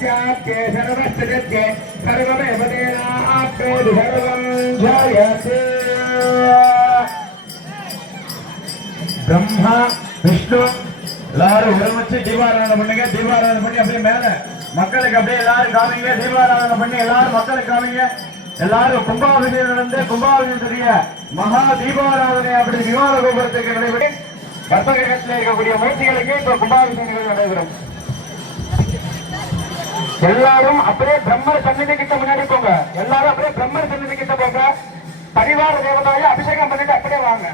सर्वस्याप्ये सर्वस्य सर्वमेव तेनाप्येति सर्वं जायते ब्रह्मा विष्णु எல்லாரும் உடம்பு தீபாராதனை பண்ணுங்க. தீபாராதனை பண்ணி அப்படியே மேல மக்களுக்கு அப்படியே எல்லாரும் காமிங்க. தீபாராதனை பண்ணி எல்லாரும் மக்களுக்கு காமிங்க. எல்லாரும் கும்பாபிஷேகம் நடந்து கும்பாபிஷேகத்துடைய மகா தீபாராதனை அப்படி விமான கோபுரத்துக்கு நடைபெற்று கர்ப்பகிரகத்தில் இருக்கக்கூடிய மூர்த்திகளுக்கு இப்ப கும்பாபிஷேகங்கள் நடைபெறும். எல்லாரும் அப்படியே பிரம்மர் சன்னதி கிட்ட முன்னாடி போங்க. எல்லாரும் அப்படியே பிரம்மர் சன்னதி கிட்ட போங்க. பரிவார தேவதாய அபிஷேகம் பண்ணிட்டு அப்படியே வாங்க.